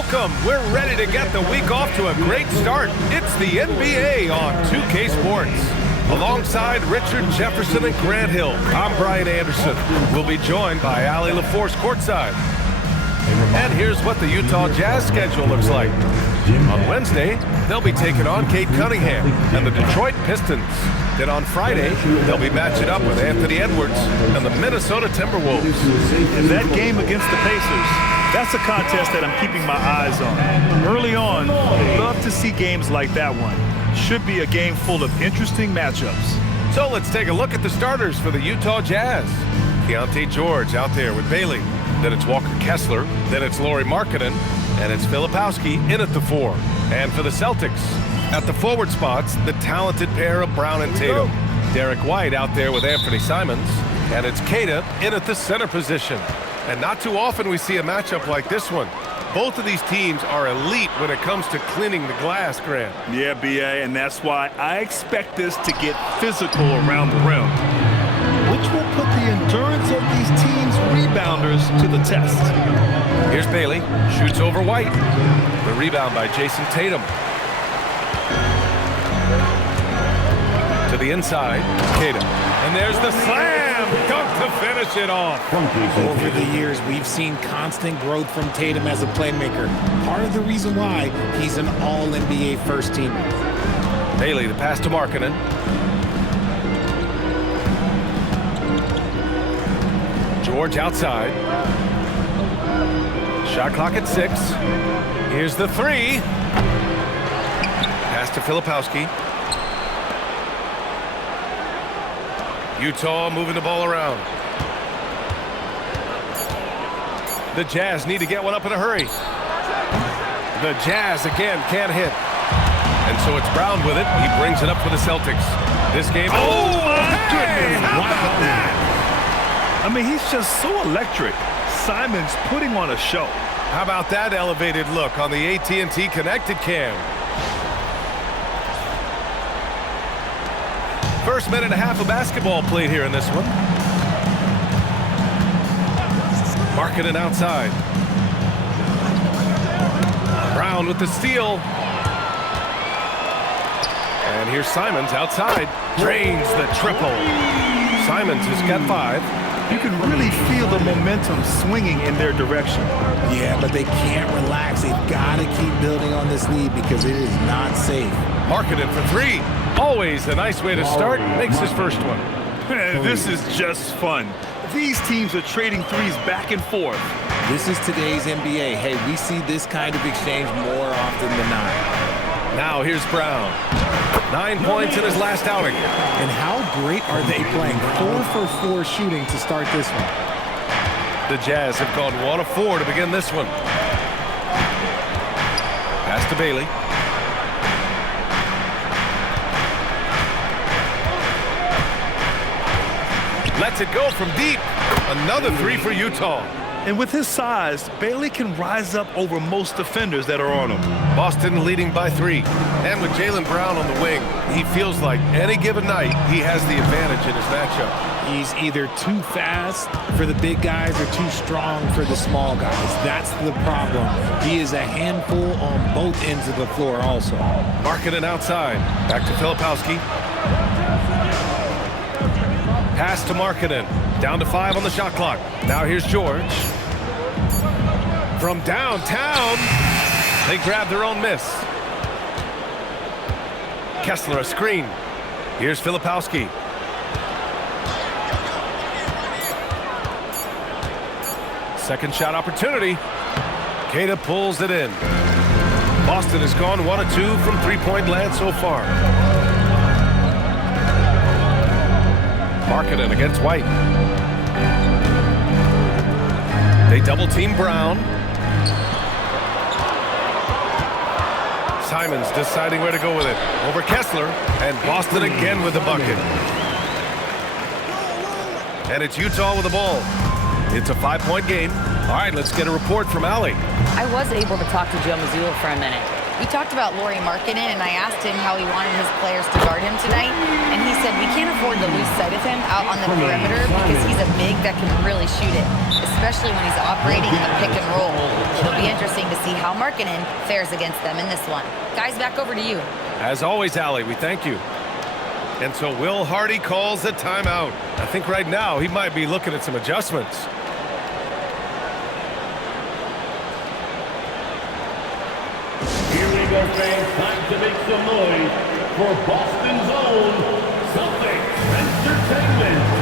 Welcome. We're ready to get the week off to a great start. It's the NBA on 2K Sports. Alongside Richard Jefferson and Grant Hill, I'm Brian Anderson. We'll be joined by Allie LaForce courtside. And here's what the Utah Jazz schedule looks like. On Wednesday, they'll be taking on Cade Cunningham and the Detroit Pistons. Then on Friday, they'll be matching up with Anthony Edwards and the Minnesota Timberwolves. And that game against the Pacers, that's a contest that I'm keeping my eyes on. Early on, love to see games like that one. Should be a game full of interesting matchups. So let's take a look at the starters for the Utah Jazz. Keontae George out there with Bailey. Then it's Walker Kessler. Then it's Lauri Markkanen. And it's Filipowski in at the 4. And for the Celtics, at the forward spots, the talented pair of Brown and Tatum. Derek White out there with Anthony Simons. And it's Queta in at the center position. And not too often we see a matchup like this one. Both of these teams are elite when it comes to cleaning the glass, Grant. Yeah, B.A., and that's why I expect this to get physical around the rim, which will put the endurance of these teams' rebounders to the test. Here's Bailey, shoots over White. The rebound by Jason Tatum. To the inside, Tatum. And there's the slam dunk to finish it off. Over the years, we've seen constant growth from Tatum as a playmaker. Part of the reason why he's an all-NBA first teamer. Bailey, the pass to Markkanen. George outside. Shot clock at 6. Here's the 3. Pass to Filipowski. Utah moving the ball around. The Jazz need to get one up in a hurry. The Jazz again can't hit. And so it's Brown with it. He brings it up for the Celtics. This game. Oh my goodness! How about that? I mean, he's just so electric. Simons putting on a show. How about that elevated look on the AT&T Connected Cam? First minute and a half of basketball played here in this one. Markkanen outside. Brown with the steal. And here's Simons outside. Drains the triple. Simons has got 5. You can really feel the momentum swinging in their direction. Yeah, but they can't relax. They've got to keep building on this lead because it is not safe. Markkanen for 3. Always a nice way to start. Makes his first one. This is just fun. These teams are trading threes back and forth. This is today's NBA. Hey, we see this kind of exchange more often than not. Now here's Brown. 9 points in his last outing. And how great are they playing? 4 for 4 shooting to start this one. The Jazz have gone 1 of 4 to begin this one. Pass to Bailey. Lets it go from deep. Another 3 for Utah. And with his size, Bailey can rise up over most defenders that are on him. Boston leading by 3. And with Jaylen Brown on the wing, he feels like any given night he has the advantage in his matchup. He's either too fast for the big guys or too strong for the small guys. That's the problem. He is a handful on both ends of the floor also. Markkanen outside. Back to Filipowski. Pass to Markkanen. Down to 5 on the shot clock. Now here's George. From downtown, they grab their own miss. Kessler a screen. Here's Filipowski. Second shot opportunity. Queta pulls it in. Boston has gone 1 of 2 from three-point land so far. Markkanen against White. They double-team Brown. Simons deciding where to go with it. Over Kessler, and Boston again with the bucket. And it's Utah with the ball. It's a 5-point game. All right, let's get a report from Allie. I was able to talk to Joe Mazzulla for a minute. We talked about Lauri Markkanen, and I asked him how he wanted his players to guard him tonight, and he said said, we can't afford to lose sight of him out on the perimeter because he's a big that can really shoot it, especially when he's operating in the pick and roll. It'll be interesting to see how Markkanen fares against them in this one. Guys, back over to you. As always, Allie, we thank you. And so Will Hardy calls the timeout. I think right now he might be looking at some adjustments. Here we go, fans. Time to make some noise for Boston's own Celtics Entertainment.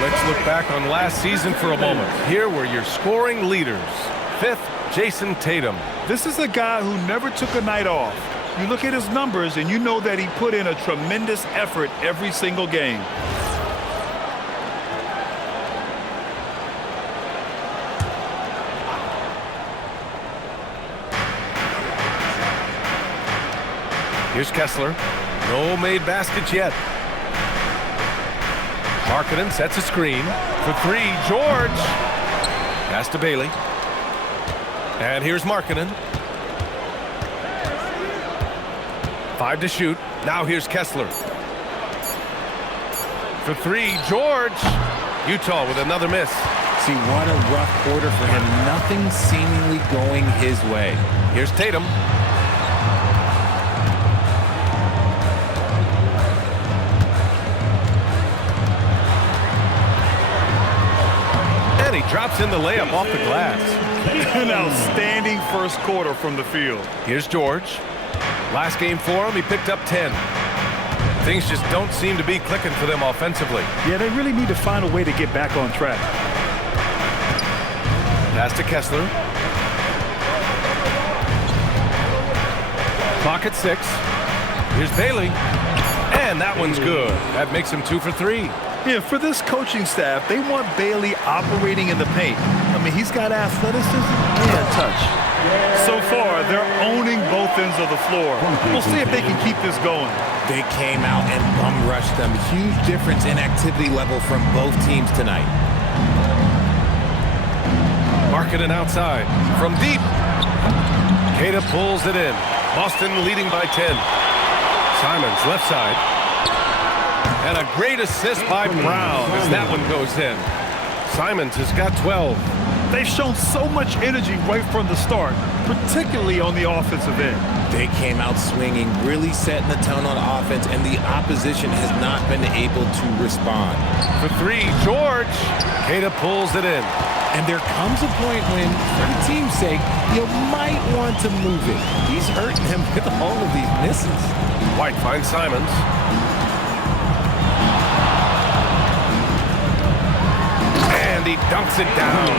Let's look back on last season for a moment. Here were your scoring leaders. 5th, Jason Tatum. This is a guy who never took a night off. You look at his numbers and you know that he put in a tremendous effort every single game. Here's Kessler. No made baskets yet. Markkanen sets a screen for 3. George. Pass to Bailey. And here's Markkanen. 5 to shoot. Now here's Kessler. For 3. George. Utah with another miss. See, what a rough quarter for him. Nothing seemingly going his way. Here's Tatum. And he drops in the layup off the glass. An outstanding first quarter from the field. Here's George. Last game for him, he picked up 10. Things just don't seem to be clicking for them offensively. Yeah, they really need to find a way to get back on track. Pass to Kessler. Clock at 6. Here's Bailey. And that one's good. That makes him 2 for 3. Yeah, for this coaching staff, they want Bailey operating in the paint. I mean, he's got athleticism and touch. So far, they're owning both ends of the floor. We'll see if they can keep this going. They came out and bum rushed them. Huge difference in activity level from both teams tonight. Markkanen outside. From deep. Queta pulls it in. Boston leading by 10. Simons left side. And a great assist by Brown as that one goes in. Simons has got 12. They've shown so much energy right from the start, particularly on the offensive end. They came out swinging, really setting the tone on offense, and the opposition has not been able to respond. For 3, George. Queta pulls it in. And there comes a point when, for the team's sake, you might want to move it. He's hurting them with all of these misses. White finds Simons. And he dunks it down.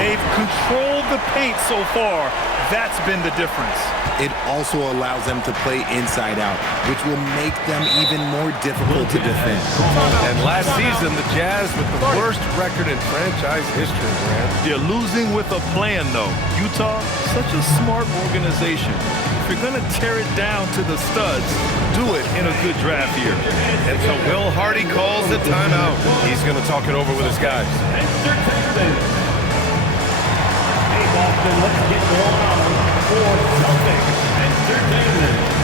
They've controlled the paint so far. That's been the difference. It also allows them to play inside out, which will make them even more difficult to defend. And last season, the Jazz with the worst record in franchise history, Grant. They're losing with a plan, though. Utah, such a smart organization. If you're going to tear it down to the studs, do it in a good draft year. And so Will Hardy calls the timeout. He's going to talk it over with his guys. Hey, Boston, let's get going on for Celtics Entertainment.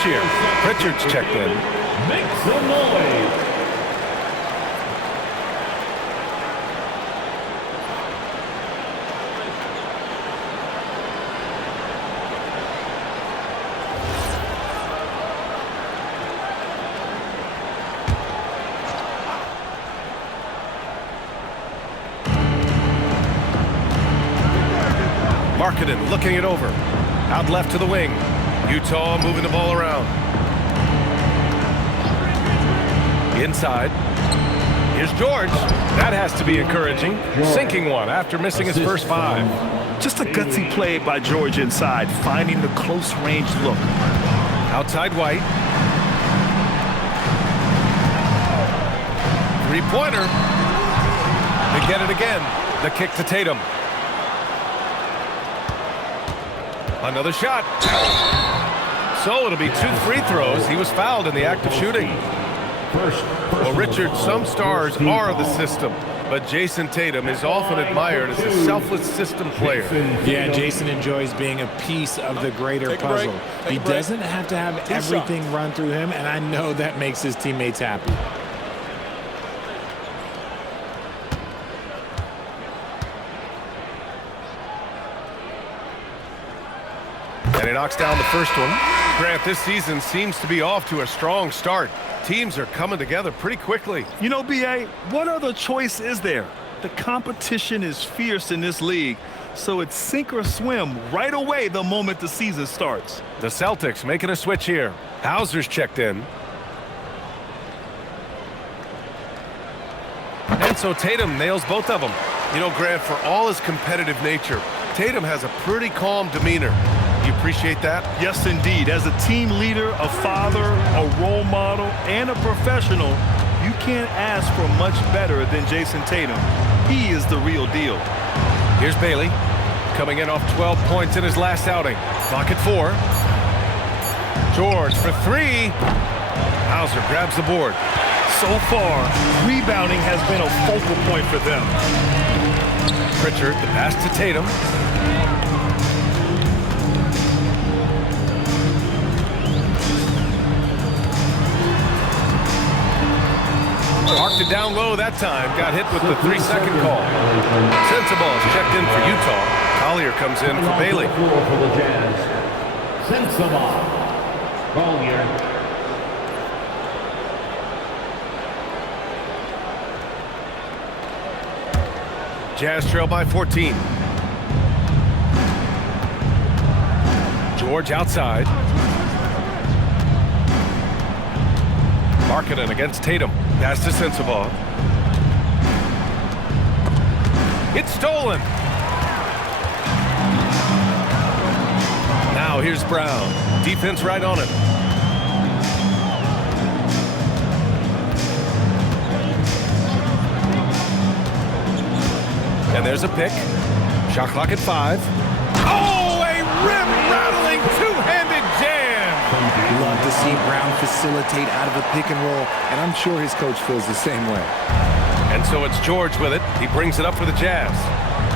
switch here. Pritchard's checked in. Make some noise. Markkanen looking it over. Out left to the wing. Utah moving the ball around. Inside. Here's George. That has to be encouraging. Sinking one after missing his first 5. Just a gutsy play by George inside, finding the close-range look. Outside White. Three-pointer. They get it again. The kick to Tatum. Another shot. So it'll be 2 free throws. He was fouled in the act of shooting. Well, Richard, some stars are the system, but Jason Tatum is often admired as a selfless system player. Yeah, Jason enjoys being a piece of the greater puzzle. He doesn't have to have everything run through him, and I know that makes his teammates happy. And he knocks down the first one. Grant, this season seems to be off to a strong start. Teams are coming together pretty quickly. You know, B.A., what other choice is there? The competition is fierce in this league, so it's sink or swim right away the moment the season starts. The Celtics making a switch here. Hauser's checked in. And so Tatum nails both of them. You know, Grant, for all his competitive nature, Tatum has a pretty calm demeanor. You appreciate that? Yes, indeed. As a team leader, a father, a role model, and a professional, you can't ask for much better than Jason Tatum. He is the real deal. Here's Bailey, coming in off 12 points in his last outing. Clock at 4. George for 3. Hauser grabs the board. So far, rebounding has been a focal point for them. Pritchard, the pass to Tatum. Marked it down low that time. Got hit with the 3-second call. Sensabaugh is checked in for Utah. Collier comes in for Bailey. For the Jazz. Sensabaugh. Collier. Jazz trail by 14. George outside. Markkanen against Tatum. Pass to Sensabaugh. It's stolen. Now here's Brown. Defense right on him. And there's a pick. Shot clock at 5. Oh, a rim-rattling two-handed jam. Love to see Brown facilitate out of a pick and roll, and I'm sure his coach feels the same way. And so it's George with it. He brings it up for the Jazz.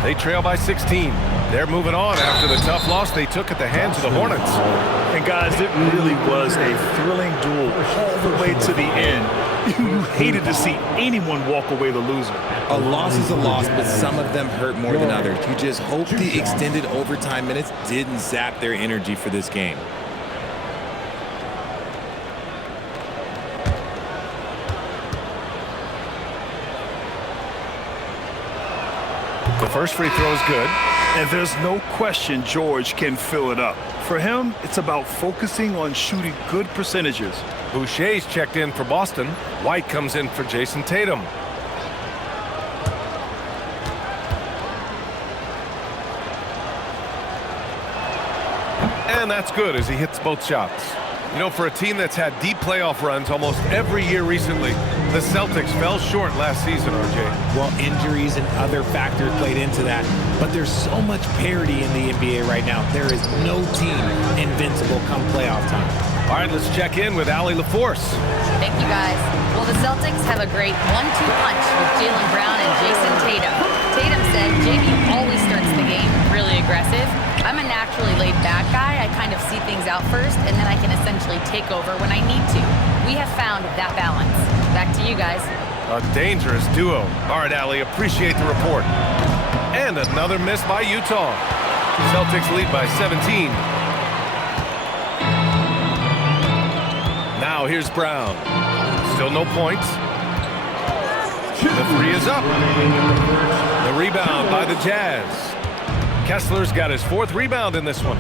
They trail by 16. They're moving on after the tough loss they took at the hands of the Hornets. And guys, it really was a thrilling duel all the way to the end. You hated to see anyone walk away the loser. A loss is a loss, but some of them hurt more than others. You just hope the extended overtime minutes didn't zap their energy for this game. The first free throw is good. And there's no question George can fill it up. For him, it's about focusing on shooting good percentages. Boucher's checked in for Boston. White comes in for Jason Tatum. And that's good as he hits both shots. You know, for a team that's had deep playoff runs almost every year recently, the Celtics fell short last season, RJ. Well, injuries and other factors played into that, but there's so much parity in the NBA right now. There is no team invincible come playoff time. All right, let's check in with Allie LaForce. Thank you, guys. Well, the Celtics have a great 1-2 punch with Jaylen Brown and Jason Tatum. Tatum said JB always starts the game really aggressive, I'm a naturally laid-back guy. I kind of see things out first, and then I can essentially take over when I need to. We have found that balance. Back to you guys. A dangerous duo. All right, Allie, appreciate the report. And another miss by Utah. Celtics lead by 17. Now here's Brown. Still no points. The three is up. The rebound by the Jazz. Kessler's got his 4th rebound in this one.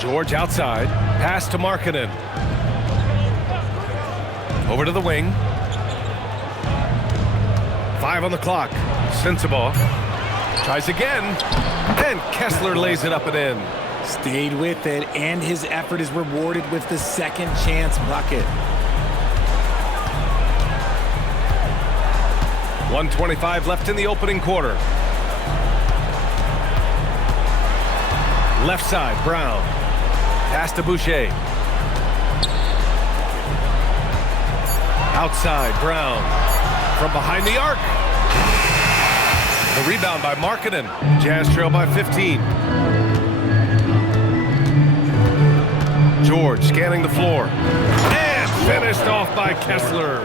George outside. Pass to Markkanen. Over to the wing. 5 on the clock. Sensabaugh tries again. And Kessler lays it up and in. Stayed with it, and his effort is rewarded with the second chance bucket. 1:25 left in the opening quarter. Left side, Brown. Pass to Boucher. Outside, Brown. From behind the arc. The rebound by Markkanen. Jazz trail by 15. George scanning the floor. And finished off by Kessler.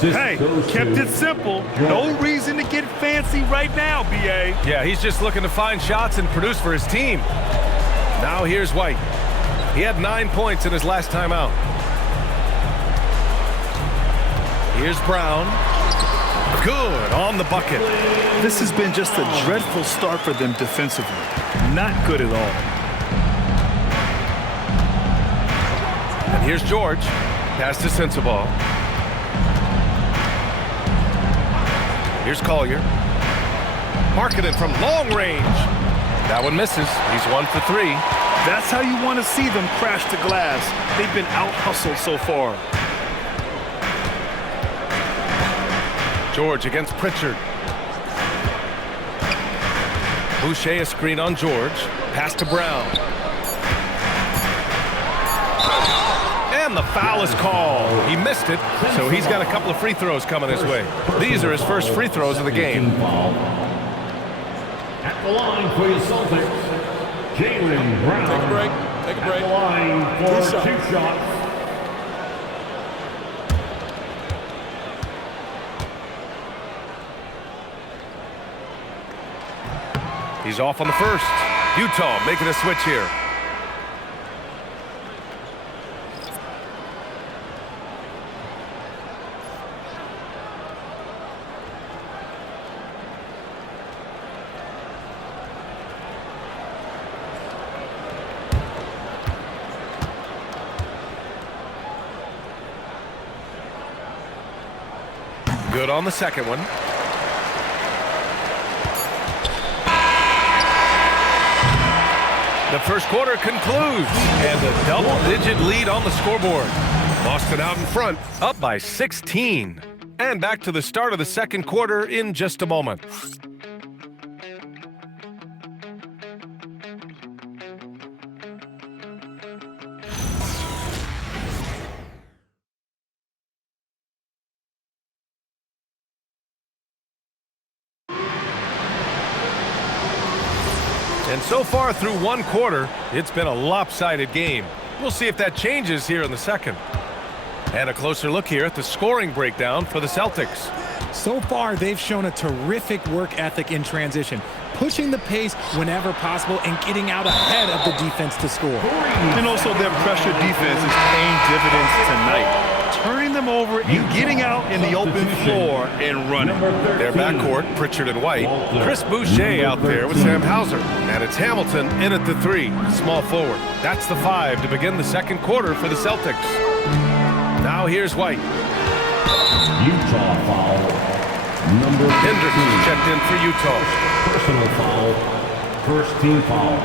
Hey, kept it simple. No reason to get fancy right now, B.A. Yeah, he's just looking to find shots and produce for his team. Now here's White. He had 9 points in his last time out. Here's Brown. Good on the bucket. This has been just a dreadful start for them defensively. Not good at all. And here's George. Pass to Sensabaugh. Here's Collier. Markkanen from long range. That one misses. He's 1 for 3. That's how you want to see them crash the glass. They've been out-hustled so far. George against Pritchard. Boucher a screen on George. Pass to Brown. And the foul is called. He missed it, so he's got a couple of free throws coming his way. These are his first free throws of the game. At the line for your Celtics, Jaylen Brown. Take a break. Take a break. At the line for 2 shots. He's off on the first. Utah making a switch here. Good on the second one. The first quarter concludes, and a double-digit lead on the scoreboard. Boston out in front, up by 16. And back to the start of the second quarter in just a moment. And so far through one quarter, it's been a lopsided game. We'll see if that changes here in the second. And a closer look here at the scoring breakdown for the Celtics. So far, they've shown a terrific work ethic in transition, pushing the pace whenever possible and getting out ahead of the defense to score. And also their pressure defense is paying dividends tonight. Turning them over and getting out in the open floor and running. Their backcourt, Pritchard and White. Chris Boucher out there with Sam Hauser. And it's Hamilton in at the 3, small forward. That's the 5 to begin the second quarter for the Celtics. Now here's White. Utah foul. Number Hendricks is checked in for Utah. personal foul. First team foul.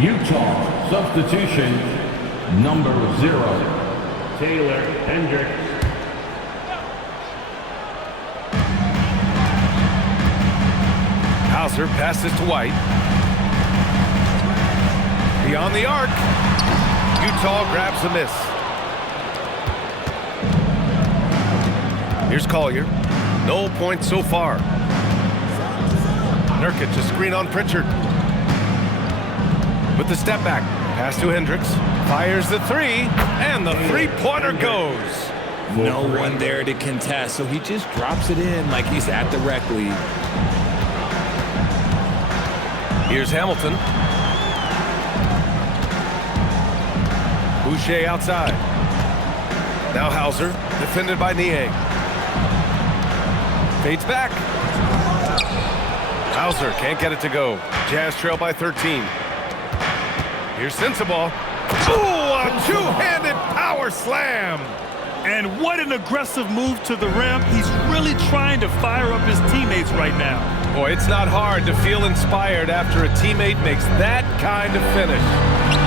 Utah substitution number 0. Taylor Hendricks. Hauser passes to White. Beyond the arc. Utah grabs the miss. Here's Collier. No points so far. Nurkic, a screen on Pritchard. With the step back, pass to Hendricks. Fires the three, and the three-pointer goes. No one there to contest, so he just drops it in like he's at the rec league. Here's Hamilton. Boucher outside. Now Hauser, defended by Niang. Fades back. Hauser can't get it to go. Jazz trail by 13. Here's Sensabaugh. Ooh, a two-handed power slam. And what an aggressive move to the rim. He's really trying to fire up his teammates right now. Boy, it's not hard to feel inspired after a teammate makes that kind of finish.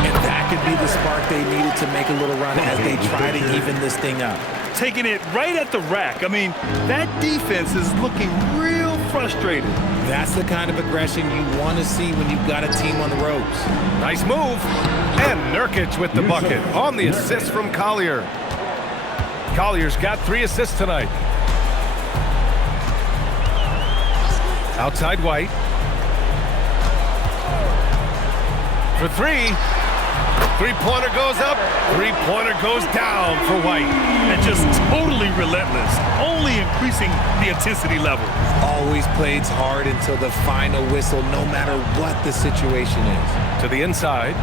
And that could be the spark they needed to make a little run as they try to even this thing up. Taking it right at the rack. I mean, that defense is looking real frustrated. That's the kind of aggression you want to see when you've got a team on the ropes. Nice move. And Nurkic with the bucket on the assist from Collier. Collier's got 3 assists tonight. Outside White. For 3. Three-pointer goes up. Three-pointer goes down for White. And just totally relentless, only increasing the intensity level. Always plays hard until the final whistle, no matter what the situation is. To the inside.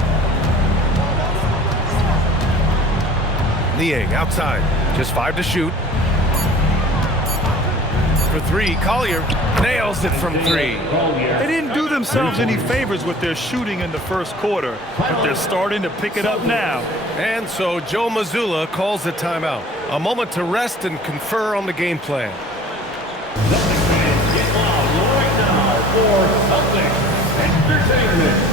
Niang outside. Just 5 to shoot. For 3, Collier nails it from 3. They didn't do themselves any favors with their shooting in the first quarter, but they're starting to pick it up now. And so Joe Mazzulla calls the timeout. A moment to rest and confer on the game plan. Celtics fans, get loud right now for Celtics Entertainment.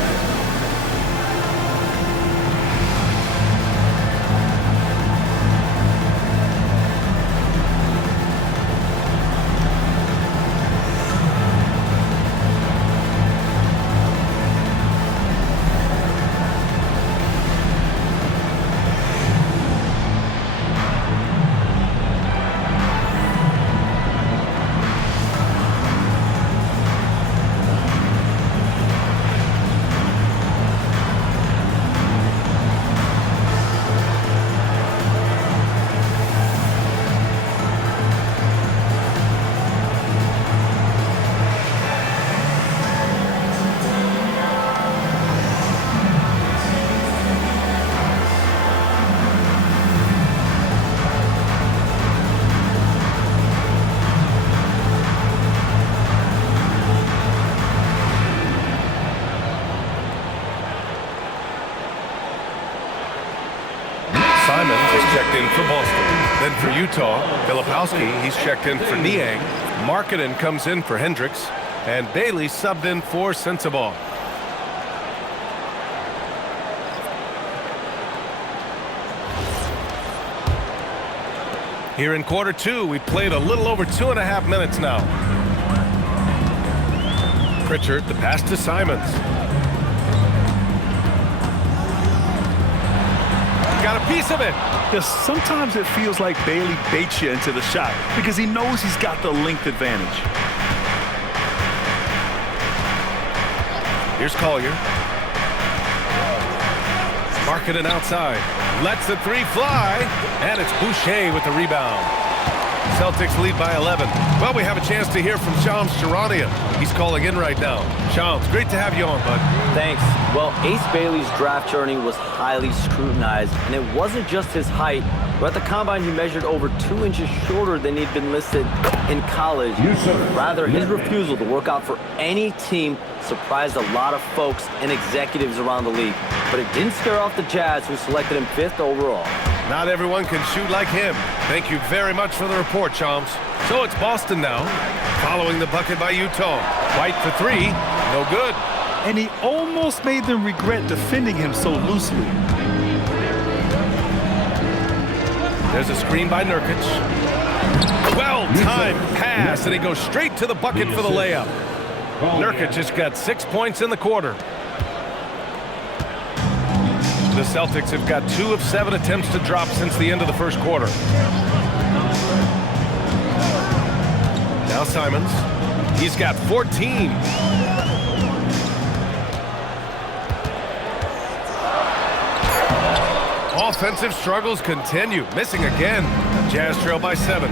Simons is checked in for Boston. Then for Utah, Filipowski, he's checked in for Niang. Markkanen comes in for Hendricks. And Bailey subbed in for Sensabaugh. Here in quarter 2, we played a little over 2.5 minutes now. Pritchard, the pass to Simons. Got a piece of it. Yes, sometimes it feels like Bailey baits you into the shot because he knows he's got the length advantage. Here's Collier. Markkanen outside. Lets the 3 fly. And it's Boucher with the rebound. Celtics lead by 11. Well, we have a chance to hear from Shams Charania. He's calling in right now. Shams, great to have you on, bud. Thanks. Well, Ace Bailey's draft journey was highly scrutinized, and it wasn't just his height. But at the combine, he measured over 2 inches shorter than he'd been listed in college. Rather, his refusal to work out for any team surprised a lot of folks and executives around the league. But it didn't scare off the Jazz, who selected him 5th overall. Not everyone can shoot like him. Thank you very much for the report, Shams. So it's Boston now, following the bucket by Utah. White for 3, no good. And he almost made them regret defending him so loosely. There's a screen by Nurkic. Well-timed pass, and he goes straight to the bucket for the layup. Nurkic just got 6 points in the quarter. The Celtics have got 2 of 7 attempts to drop since the end of the first quarter. Now Simons. He's got 14. Offensive struggles continue. Missing again. Jazz trail by 7.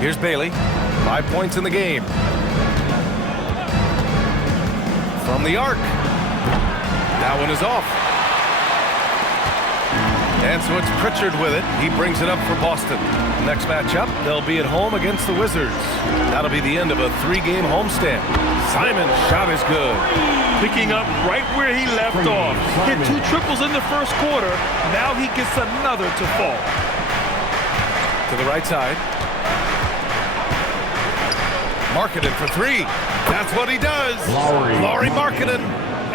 Here's Bailey. 5 points in the game. From the arc. That one is off. And so it's Pritchard with it. He brings it up for Boston. Next matchup, they'll be at home against the Wizards. That'll be the end of a 3-game homestand. Simon's shot is good. Picking up right where he left off. Hit 2 triples in the first quarter. Now he gets another to fall. To the right side. Markkanen for 3. That's what he does. Lauri Markkanen.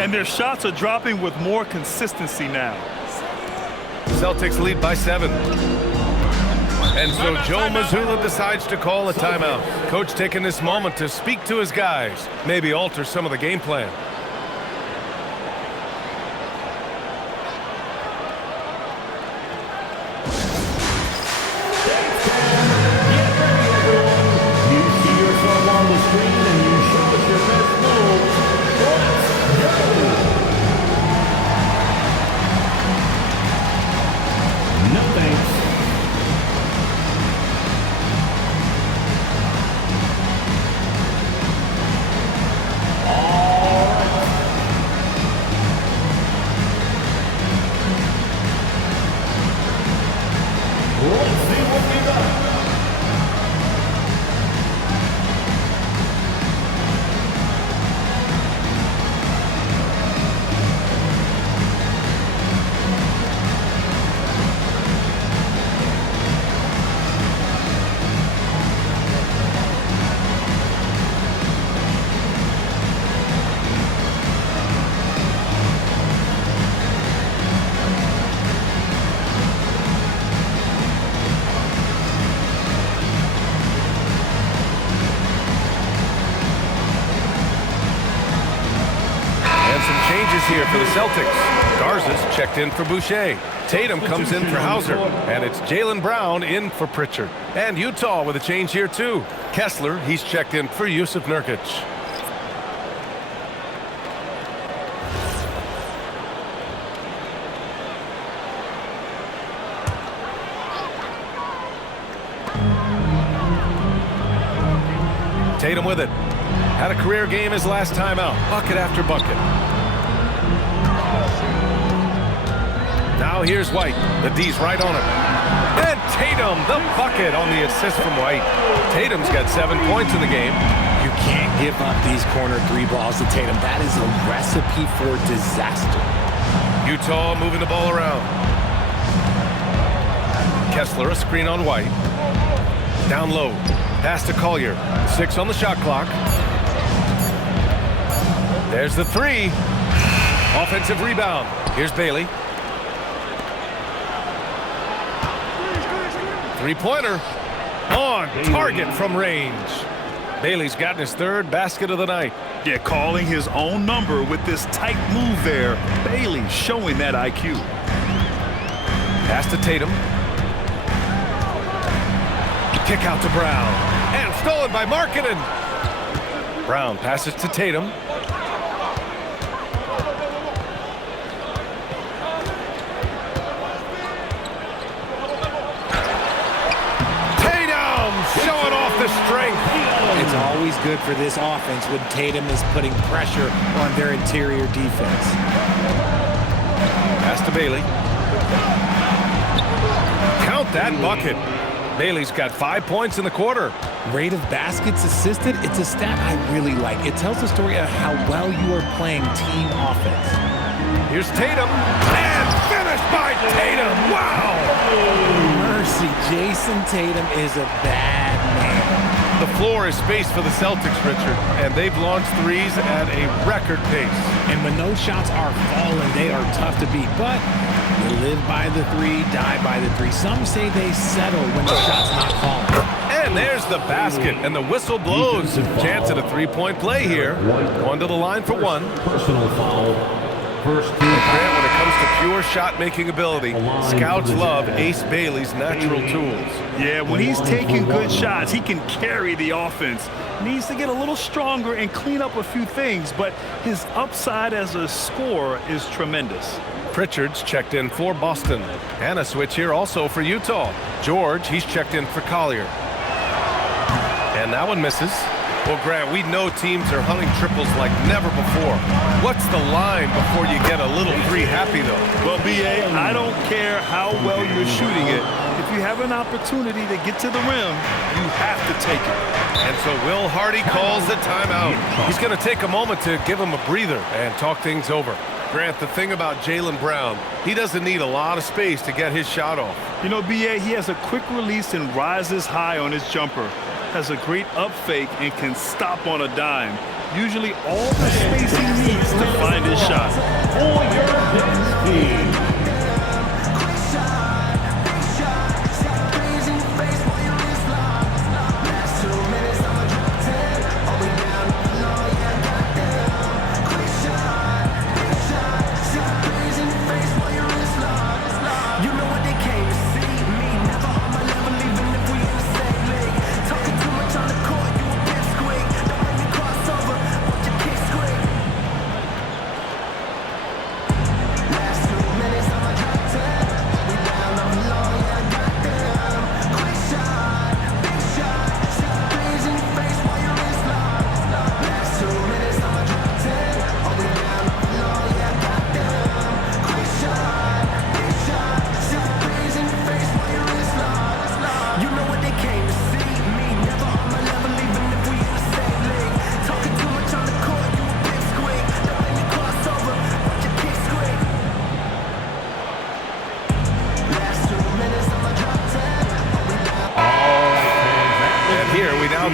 And their shots are dropping with more consistency now. Celtics lead by 7. And so Joe Mazzulla decides to call a timeout. Coach taking this moment to speak to his guys. Maybe alter some of the game plan. Changes here for the Celtics. Garza's checked in for Boucher. Tatum comes in for Hauser. And it's Jaylen Brown in for Pritchard. And Utah with a change here too. Kessler, he's checked in for Yusuf Nurkic. Tatum with it. Had a career game his last time out. Bucket after bucket. Now here's White. The D's right on him. And Tatum, the bucket on the assist from White. Tatum's got 7 points in the game. You can't give up these corner 3 balls to Tatum. That is a recipe for disaster. Utah moving the ball around. Kessler, a screen on White. Down low. Pass to Collier. 6 on the shot clock. There's the 3. Offensive rebound. Here's Bailey. 3-pointer. On target from range. Bailey's gotten his 3rd basket of the night. Yeah, calling his own number with this tight move there. Bailey showing that IQ. Pass to Tatum. Kick out to Brown. And stolen by Markkanen. Brown passes to Tatum. Showing off the strength. It's always good for this offense when Tatum is putting pressure on their interior defense. Pass to Bailey. Count that bucket. Bailey's got 5 points in the quarter. Rate of baskets assisted, it's a stat I really like. It tells the story of how well you are playing team offense. Here's Tatum. And finished by Tatum. Wow. Mercy, Jason Tatum is a bad man. The floor is spaced for the Celtics, Richard, and they've launched threes at a record pace. And when those shots are falling, they are tough to beat. But you live by the 3, die by the 3. Some say they settle when the shot's not falling. And there's the basket, and the whistle blows. Chance at a 3-point play here. Going to the line for 1. Personal foul. first team. Grant, when it comes to pure shot-making ability, scouts love Ace Bailey's natural tools. Yeah, when he's taking good shots, he can carry the offense. Needs to get a little stronger and clean up a few things, but his upside as a scorer is tremendous. Pritchard's checked in for Boston. And a switch here also for Utah. George, he's checked in for Collier. And that one misses. Well, Grant, we know teams are hunting triples like never before. What's the line before you get a little three happy, though? Well, B.A., I don't care how well you're shooting it. If you have an opportunity to get to the rim, you have to take it. And so Will Hardy calls the timeout. He's going to take a moment to give him a breather and talk things over. Grant, the thing about Jaylen Brown, he doesn't need a lot of space to get his shot off. You know, B.A., he has a quick release and rises high on his jumper. Has a great up fake and can stop on a dime. Usually all the space he needs to find his shot. For your team.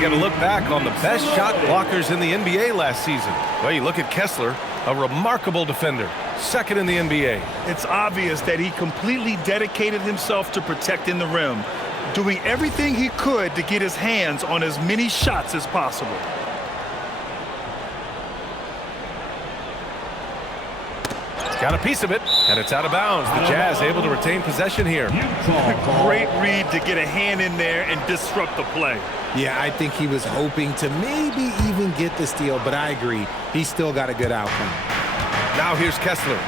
Get a look back on the best shot blockers in the NBA last season. Well, you look at Kessler, a remarkable defender, second in the NBA. It's obvious that he completely dedicated himself to protecting the rim, doing everything he could to get his hands on as many shots as possible. Got a piece of it, and it's out of bounds. The Jazz able to retain possession here. Great read to get a hand in there and disrupt the play. Yeah, I think he was hoping to maybe even get the steal, but I agree. He still got a good outcome. Now here's Kessler.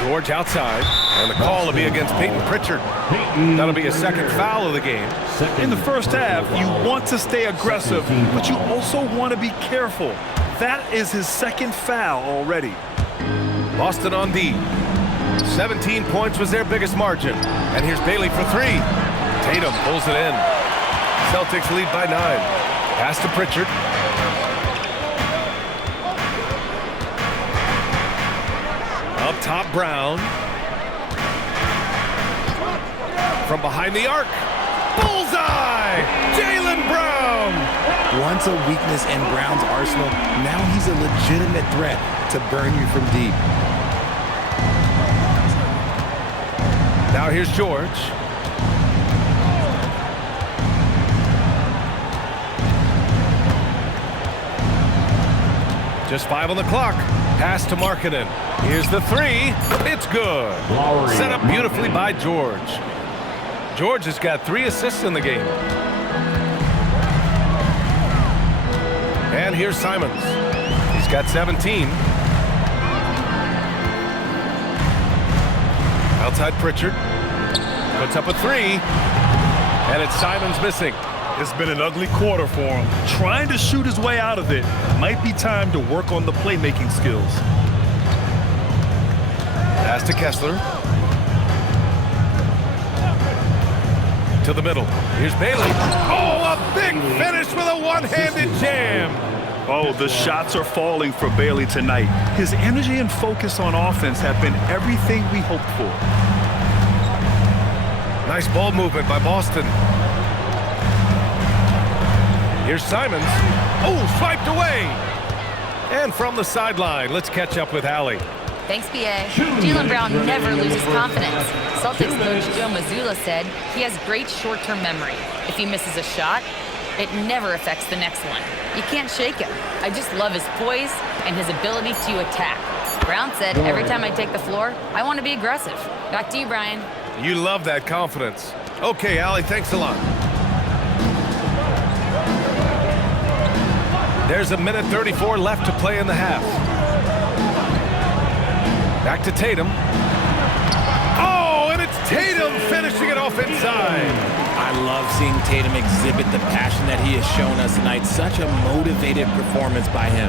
George outside, and the call will be against Peyton Pritchard. That'll be a second foul of the game. In the first half, you want to stay aggressive, but you also want to be careful. That is his second foul already. Boston on D. 17 points was their biggest margin. And here's Bailey for three. Tatum pulls it in. Celtics lead by 9. Pass to Pritchard. Up top, Brown. From behind the arc. Bullseye! Jaylen Brown! Once a weakness in Brown's arsenal, now he's a legitimate threat to burn you from deep. Now here's George. Just 5 on the clock. Pass to Markkanen. Here's the three. It's good. Set up beautifully by George. George has got 3 assists in the game. And here's Simons. He's got 17. Outside Pritchard. Puts up a 3. And it's Simons missing. It's been an ugly quarter for him. Trying to shoot his way out of it. Might be time to work on the playmaking skills. Pass to Kessler. To the middle. Here's Bailey. Oh, a big finish with a one-handed jam. Oh, the shots are falling for Bailey tonight. His energy and focus on offense have been everything we hoped for. Nice ball movement by Boston. Here's Simons. Oh, swiped away. And from the sideline, let's catch up with Allie. Thanks, B.A. Jaylen Brown never loses confidence. Celtics coach Joe Mazzulla said he has great short-term memory. If he misses a shot, it never affects the next one. You can't shake him. I just love his poise and his ability to attack. Brown said, every time I take the floor, I want to be aggressive. Back to you, Brian. You love that confidence. Okay, Allie, thanks a lot. There's a minute 34 left to play in the half. Back to Tatum. Oh, and it's Tatum finishing it off inside. I love seeing Tatum exhibit the passion that he has shown us tonight. Such a motivated performance by him.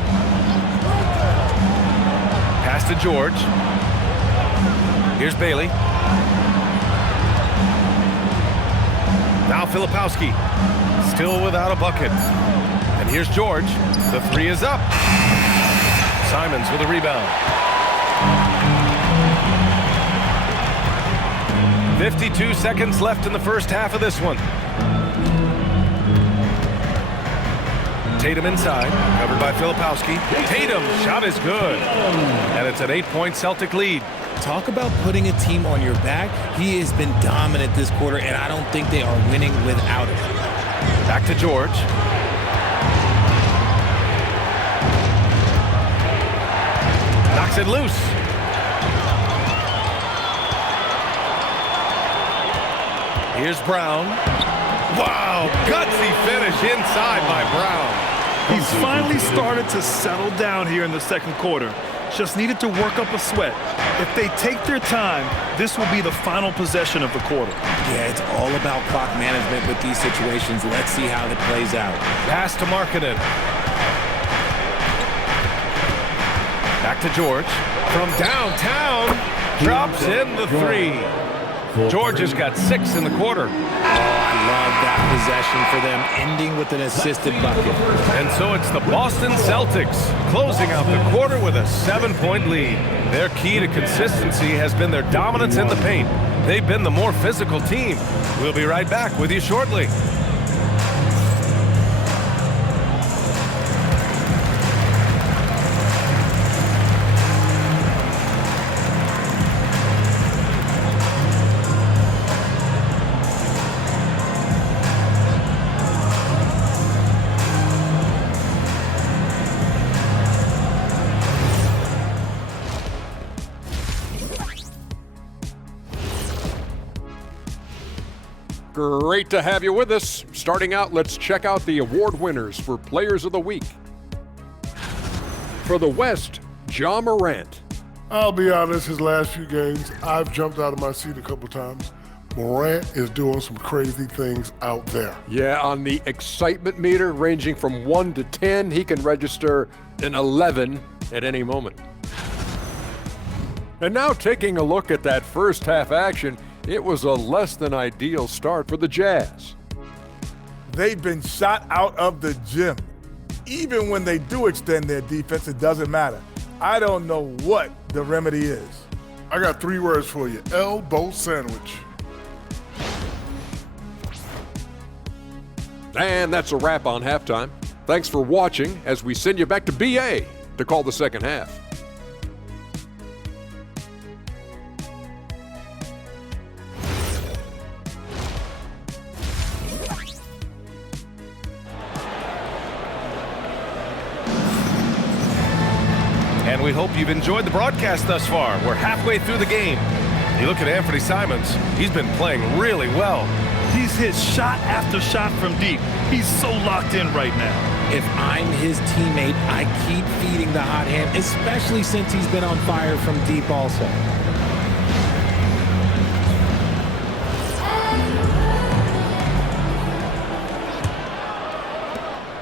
Pass to George. Here's Bailey. Now Filipowski. Still without a bucket. And here's George. The three is up. Simons with a rebound. 52 seconds left in the first half of this one. Tatum inside, covered by Filipowski. Tatum, shot is good. And it's an 8-point Celtic lead. Talk about putting a team on your back. He has been dominant this quarter, and I don't think they are winning without it. Back to George. Knocks it loose. Here's Brown. Wow, gutsy finish inside by Brown. He's finally started to settle down here in the second quarter. Just needed to work up a sweat. If they take their time, this will be the final possession of the quarter. Yeah, it's all about clock management with these situations. Let's see how it plays out. Pass to Markkanen. Back to George. From downtown, drops in the three. George has got 6 in the quarter. Oh, I love that possession for them, ending with an assisted bucket. And so it's the Boston Celtics closing out the quarter with a 7-point lead. Their key to consistency has been their dominance in the paint. They've been the more physical team. We'll be right back with you shortly. Great to have you with us. Starting out, let's check out the award winners for Players of the Week. For the West, Ja Morant. I'll be honest, his last few games, I've jumped out of my seat a couple times. Morant is doing some crazy things out there. Yeah, on the excitement meter ranging from 1 to 10, he can register an 11 at any moment. And now taking a look at that first half action, it was a less than ideal start for the Jazz. They've been shot out of the gym. Even when they do extend their defense, it doesn't matter. I don't know what the remedy is. I got 3 words for you. Elbow sandwich. And that's a wrap on halftime. Thanks for watching as we send you back to BA to call the second half. And we hope you've enjoyed the broadcast thus far. We're halfway through the game. You look at Anthony Simons, he's been playing really well. He's hit shot after shot from deep. He's so locked in right now. If I'm his teammate, I keep feeding the hot hand, especially since he's been on fire from deep also.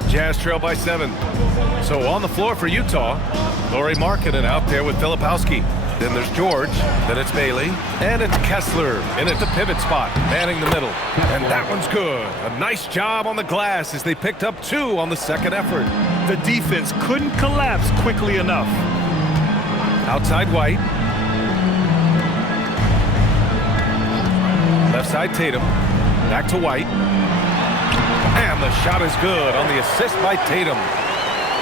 Jazz trail by 7. So on the floor for Utah, Lauri Markkanen out there with Filipowski. Then there's George, then it's Bailey, and it's Kessler in at the pivot spot, manning the middle. And that one's good. A nice job on the glass as they picked up 2 on the second effort. The defense couldn't collapse quickly enough. Outside White. Left side Tatum. Back to White. And the shot is good on the assist by Tatum.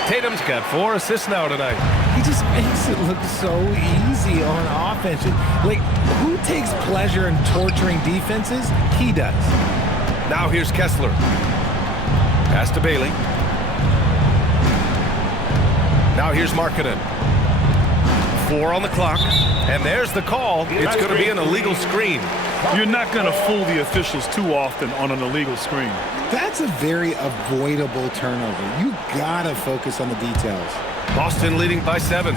Tatum's got 4 assists now tonight. He just makes it look so easy on offense. Like, who takes pleasure in torturing defenses? He does. Now here's Kessler. Pass to Bailey. Now here's Markkanen. 4 on the clock. And there's the call. It's going to be an illegal screen. You're not going to fool the officials too often on an illegal screen. That's a very avoidable turnover. You got to focus on the details. Boston leading by 7.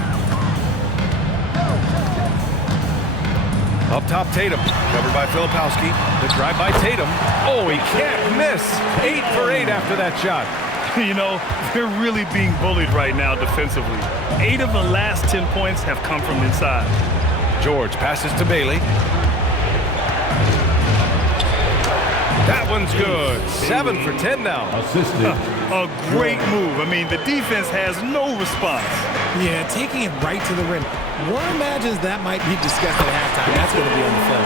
Up top, Tatum. Covered by Filipowski. The drive by Tatum. Oh, he can't miss. 8 for 8 after that shot. You know, they're really being bullied right now defensively. 8 of the last 10 points have come from inside. George passes to Bailey. That one's good. 7 for 10 now. A great move. I mean, the defense has no response. Yeah, taking it right to the rim. One imagines that might be discussed at halftime. That's going to be on the film.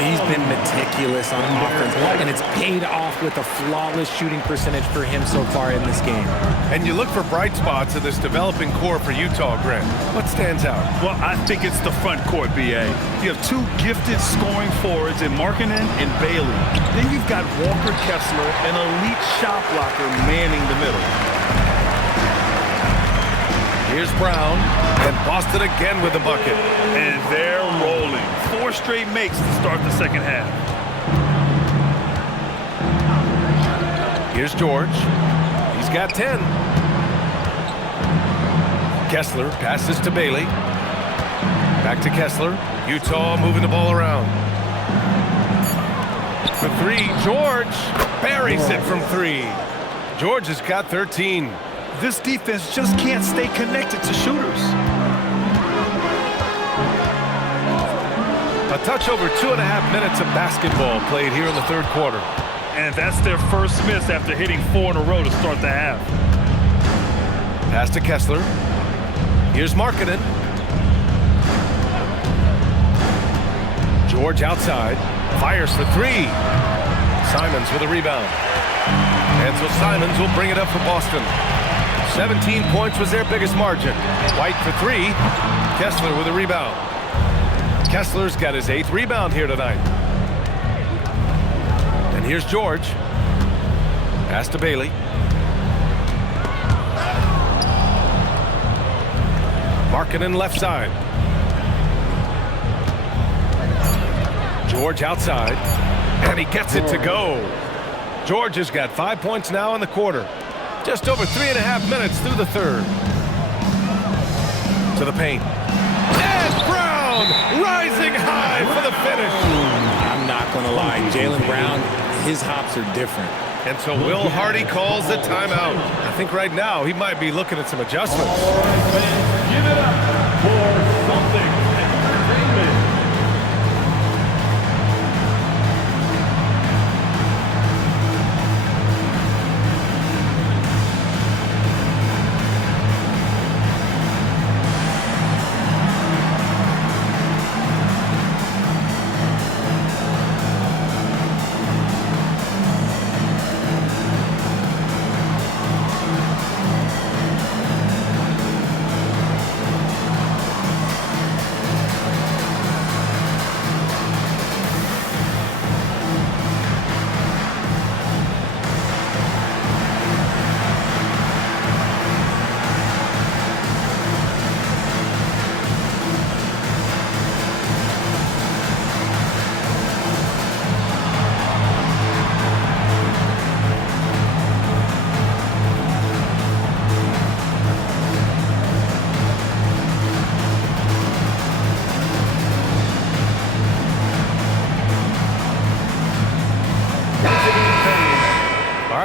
He's been meticulous on offense, and it's paid off with a flawless shooting percentage for him so far in this game. And you look for bright spots in this developing core for Utah, Grant. What stands out? Well, I think it's the front court, B.A. You have 2 gifted scoring forwards in Markkanen and Bailey. Then you've got Walker Kessler, an elite shot blocker, manning the middle. Here's Brown, and Boston again with the bucket. And they're rolling. 4 straight makes to start the second half. Here's George. He's got 10. Kessler passes to Bailey. Back to Kessler. Utah moving the ball around. For 3, George buries it from 3. George has got 13. This defense just can't stay connected to shooters. A touch over 2.5 minutes of basketball played here in the third quarter. And that's their first miss after hitting 4 in a row to start the half. Pass to Kessler. Here's Markkanen. George outside. Fires for 3. Simons with a rebound. And so Simons will bring it up for Boston. 17 points was their biggest margin. White for 3. Kessler with a rebound. Kessler's got his 8th rebound here tonight. And here's George. Pass to Bailey. Markkanen left side. George outside. And he gets it to go. George has got 5 points now in the quarter. Just over 3.5 minutes through the third. To the paint. And Brown rising high for the finish. I'm not going to lie. Jaylen Brown, his hops are different. And so Will Hardy calls the timeout. I think right now he might be looking at some adjustments. Give it up for Celtics Entertainment.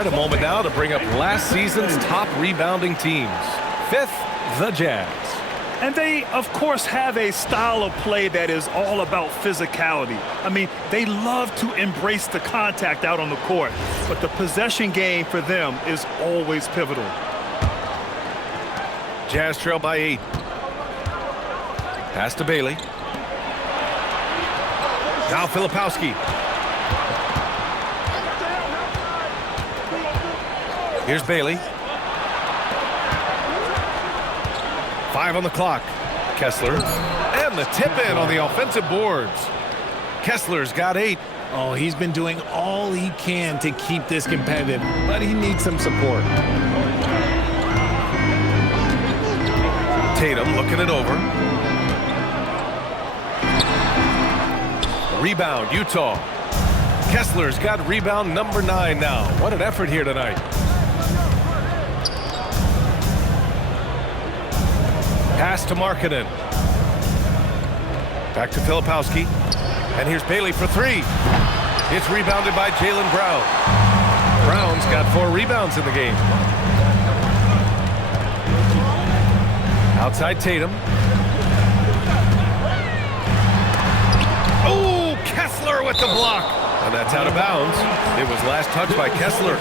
A moment now to bring up last season's top rebounding teams. 5th, the Jazz. And they, of course, have a style of play that is all about physicality. I mean, they love to embrace the contact out on the court, but the possession game for them is always pivotal. Jazz trail by 8. Pass to Bailey. Now Filipowski. Here's Bailey. 5 on the clock. Kessler. And the tip in on the offensive boards. Kessler's got 8. Oh, he's been doing all he can to keep this competitive, but he needs some support. Tatum looking it over. Rebound, Utah. Kessler's got rebound number 9 now. What an effort here tonight. Pass to Markkanen. Back to Filipowski. And here's Bailey for 3. It's rebounded by Jaylen Brown. Brown's got 4 rebounds in the game. Outside Tatum. Oh, Kessler with the block. And that's out of bounds. It was last touched by Kessler.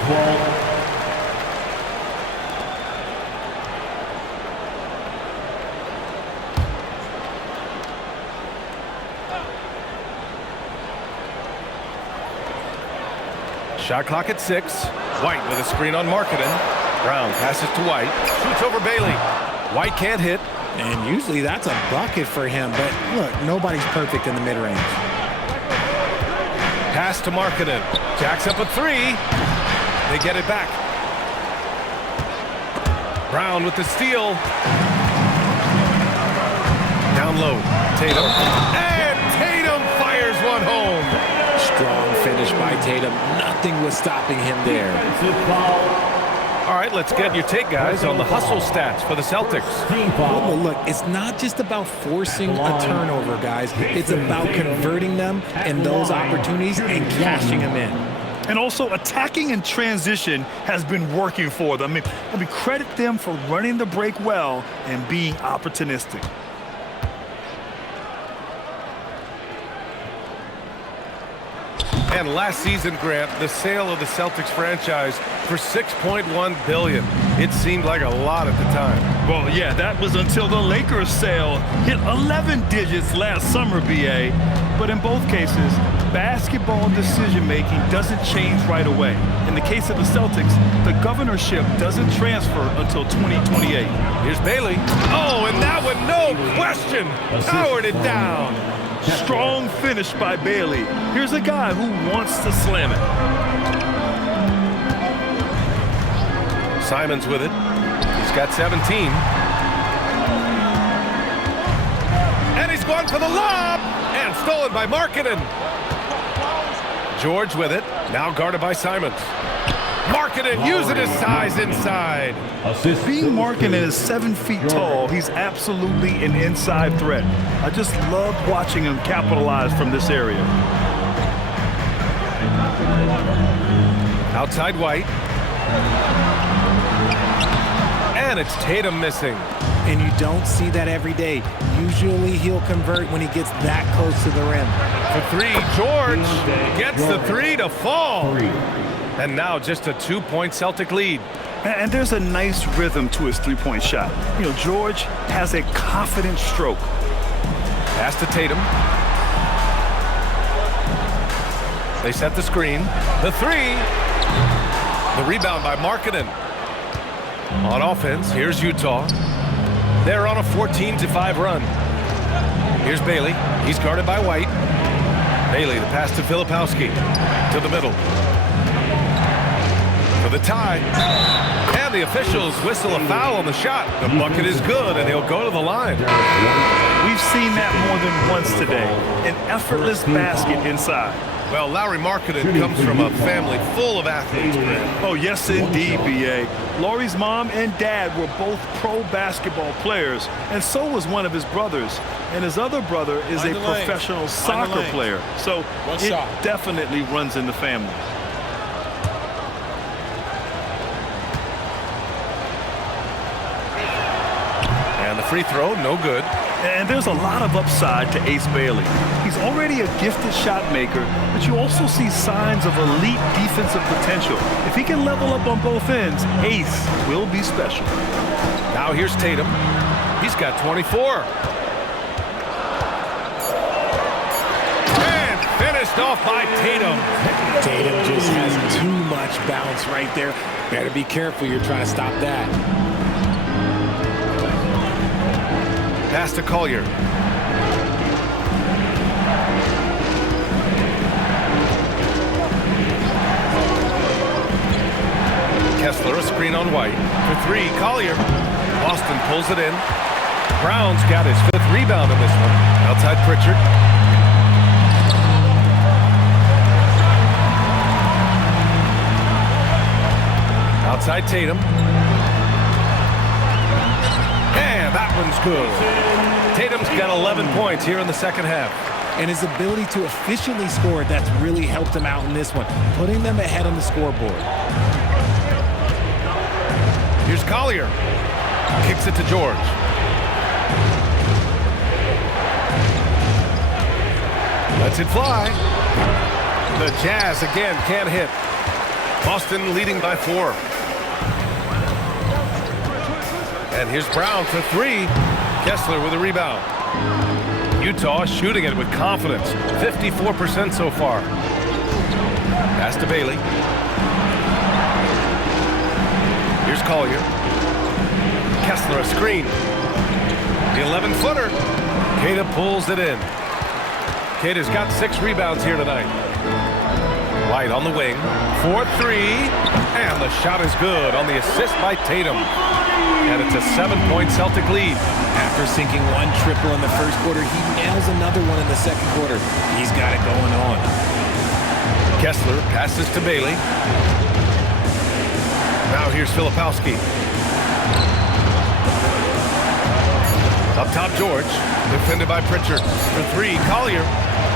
Shot clock at 6. White with a screen on Markkanen. Brown passes to White. Shoots over Bailey. White can't hit. And usually that's a bucket for him, but look, nobody's perfect in the mid-range. Pass to Markkanen. Jacks up a 3. They get it back. Brown with the steal. Down low. Tatum. And Tatum fires one home. Strong finish by Tatum. Nothing was stopping him there. All right, let's get your take, guys, on the hustle stats for the Celtics. Well, look, it's not just about forcing a turnover, guys. It's about converting them in those opportunities and cashing them in. And also, attacking in transition has been working for them. I mean, credit them for running the break well and being opportunistic. And last season, Grant, the sale of the Celtics franchise for $6.1 billion. It seemed like a lot at the time. Well, yeah, that was until the Lakers sale hit 11 digits last summer, BA. But in both cases, basketball decision-making doesn't change right away. In the case of the Celtics, the governorship doesn't transfer until 2028. Here's Bailey. Oh, and that one, no question, powered it down. Strong finish by Bailey. Here's a guy who wants to slam it. Simons with it. He's got 17. And he's gone for the lob. And stolen by Markkanen. George with it. Now guarded by Simons. Markkanen using his size inside. Being Markkanen is 7 feet tall, he's absolutely an inside threat. I just love watching him capitalize from this area. Outside White. And it's Tatum missing. And you don't see that every day. Usually he'll convert when he gets that close to the rim. For 3, George gets the 3 to fall. And now just a 2-point Celtic lead. And there's a nice rhythm to his three-point shot. You know, George has a confident stroke. Pass to Tatum. They set the screen. The 3. The rebound by Markkanen. On offense, here's Utah. They're on a 14-5 run. Here's Bailey. He's guarded by White. Bailey, the pass to Filipowski. To the middle. For the tie. And the officials whistle a foul on the shot. The bucket is good, and he'll go to the line. We've seen that more than once today. An effortless basket inside. Well, Lauri Markkanen comes from a family full of athletes, Grant. Oh, yes, indeed, B.A. Lauri's mom and dad were both pro basketball players, and so was one of his brothers. And his other brother is a professional soccer player. So it definitely runs in the family. And the free throw, no good. And there's a lot of upside to Ace Bailey. He's already a gifted shot maker, but you also see signs of elite defensive potential. If he can level up on both ends, Ace will be special. Now here's Tatum. He's got 24. And finished off by Tatum. Tatum just has too much bounce right there. Better be careful, you're trying to stop that. Pass to Collier. screen on White. For three, Collier. Boston pulls it in. Brown's got his 5th rebound in this one. Outside Pritchard. Outside Tatum. And that one's good. Tatum's got 11 points here in the second half. And his ability to efficiently score, that's really helped him out in this one, putting them ahead on the scoreboard. Here's Collier. Kicks it to George. Lets it fly. The Jazz again can't hit. Boston leading by 4. And here's Brown for 3. Kessler with a rebound. Utah shooting it with confidence. 54% so far. Pass to Bailey. Here's Collier. Kessler a screen. The 11-footer. Queta pulls it in. Queta's got 6 rebounds here tonight. White on the wing. 4-3. And the shot is good on the assist by Tatum. And it's a 7-point Celtic lead. After sinking 1 triple in the first quarter, he nails another one in the second quarter. He's got it going on. Kessler passes to Bailey. Now here's Filipowski. Up top, George. Defended by Pritchard. For 3, Collier.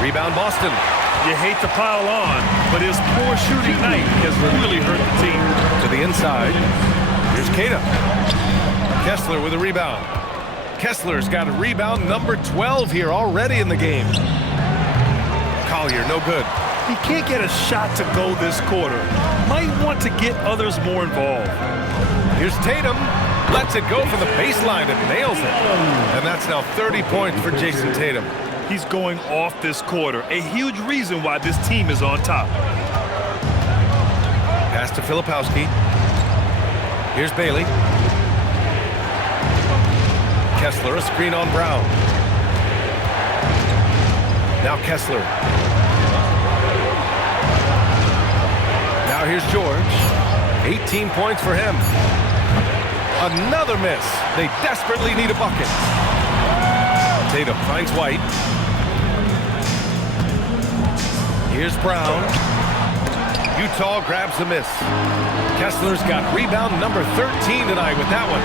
Rebound, Boston. You hate to pile on, but his poor shooting night has really hurt the team. To the inside. Here's Queta. Kessler with a rebound. Kessler's got a rebound number 12 here already in the game. Collier, no good. He can't get a shot to go this quarter. Might want to get others more involved. Here's Tatum. Lets it go from the baseline and nails it. And that's now 30 points for Jason Tatum. He's going off this quarter. A huge reason why this team is on top. Pass to Filipowski. Here's Bailey. Kessler, a screen on Brown. Now Kessler. Now here's George. 18 points for him. Another miss. They desperately need a bucket. Tatum finds White. Here's Brown. Utah grabs the miss. Kessler's got rebound number 13 tonight with that one.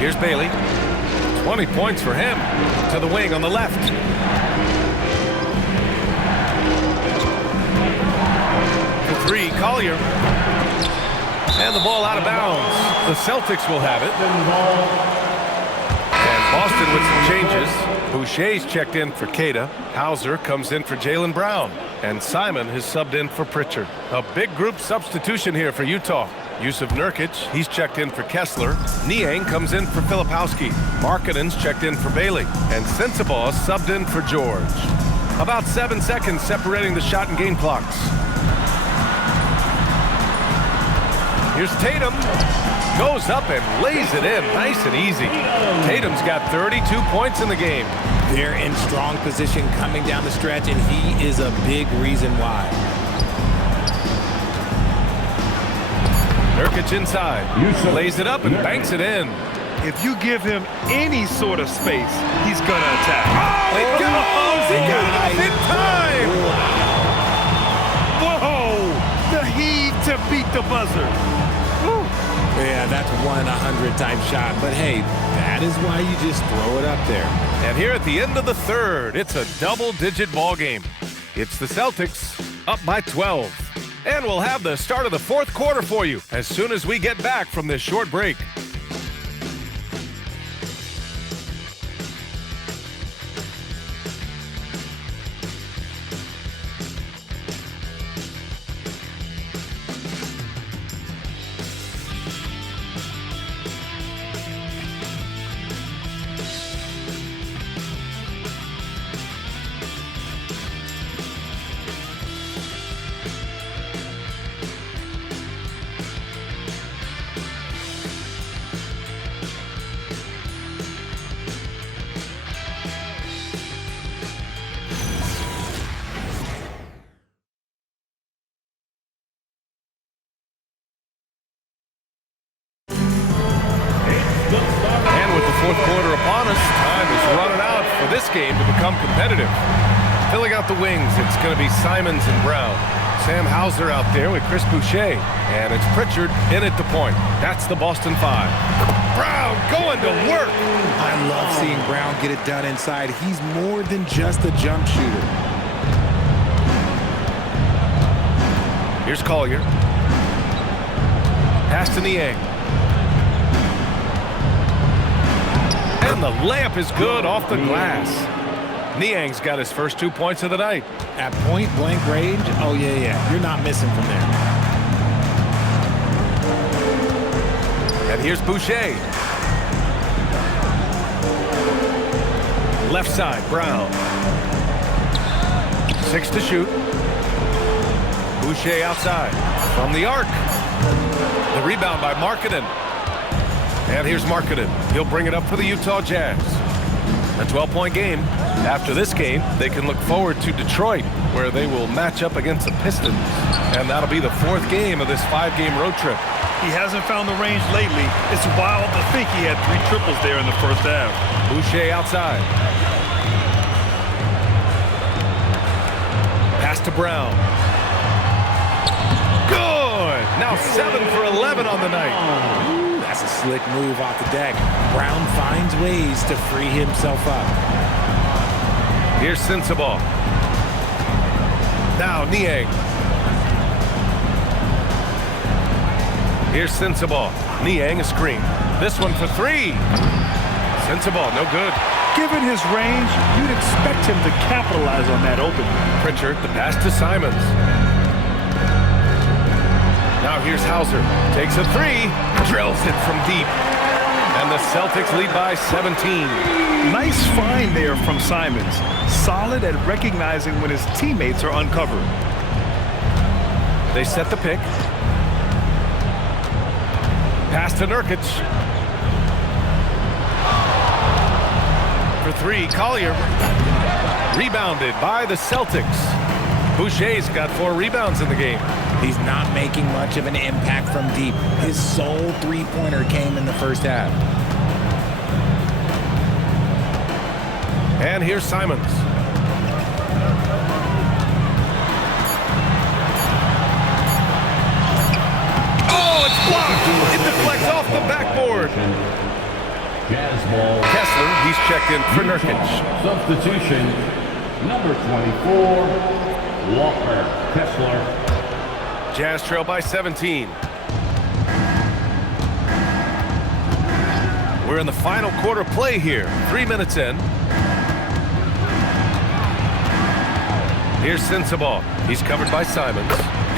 Here's Bailey. 20 points for him. To the wing on the left. For 3, Collier. And the ball out of bounds. The Celtics will have it. And Boston with some changes. Boucher's checked in for Queta. Hauser comes in for Jaylen Brown. And Simon has subbed in for Pritchard. A big group substitution here for Utah. Yusuf Nurkic, he's checked in for Kessler. Niang comes in for Filipowski. Markkanen's checked in for Bailey. And Sensabaugh subbed in for George. About 7 seconds separating the shot and game clocks. Here's Tatum. Goes up and lays it in nice and easy. Tatum's got 32 points in the game. They're in strong position coming down the stretch, and he is a big reason why. Nurkic inside. Lays it up and banks it in. If you give him any sort of space, he's going to attack. Oh, it goes! He got it off in time! Whoa! The heat to beat the buzzer. Yeah, that's 1 in 100 type shot. But hey, that is why you just throw it up there. And here at the end of the third, it's a double-digit ball game. It's the Celtics up by 12. And we'll have the start of the fourth quarter for you as soon as we get back from this short break. quarter upon us. Time is running out for this game to become competitive. Filling out the wings, it's going to be Simons and Brown. Sam Hauser out there with Chris Boucher. And it's Pritchard in at the point. That's the Boston 5. Brown going to work. I love seeing Brown get it done inside. He's more than just a jump shooter. Here's Collier. Pass to Niang. And the layup is good off the glass. Niang's got his first 2 points of the night. At point blank range, oh yeah. You're not missing from there. And here's Boucher. Left side, Brown. 6 to shoot. Boucher outside from the arc. The rebound by Markkanen. And here's Markkanen. He'll bring it up for the Utah Jazz. A 12-point game. After this game, they can look forward to Detroit, where they will match up against the Pistons. And that'll be the 4th game of this 5-game road trip. He hasn't found the range lately. It's wild to think he had 3 triples there in the first half. Boucher outside. Pass to Brown. Good! Now 7 for 11 on the night. Ooh, that's a slick move off the deck. Brown finds ways to free himself up. Here's Sensabaugh. Now Niang. Here's Sensabaugh. Niang a screen. This one for 3. Sensabaugh, no good. Given his range, you'd expect him to capitalize on that opening. Pritchard, the pass to Simons. Now here's Hauser. Takes a 3. Drills it from deep. And the Celtics lead by 17. Nice find there from Simons. Solid at recognizing when his teammates are uncovered. They set the pick. Pass to Nurkic. For 3, Collier. Rebounded by the Celtics. Boucher's got 4 rebounds in the game. He's not making much of an impact from deep. His sole three-pointer came in the first half. And here's Simons. Oh, it's blocked. It deflects off the backboard. Jazz ball. Kessler, he's checked in for Nurkic. Substitution, number 24, Walker Kessler. Jazz trail by 17. We're in the final quarter play here. 3 minutes in. Here's Sensabaugh. He's covered by Simons.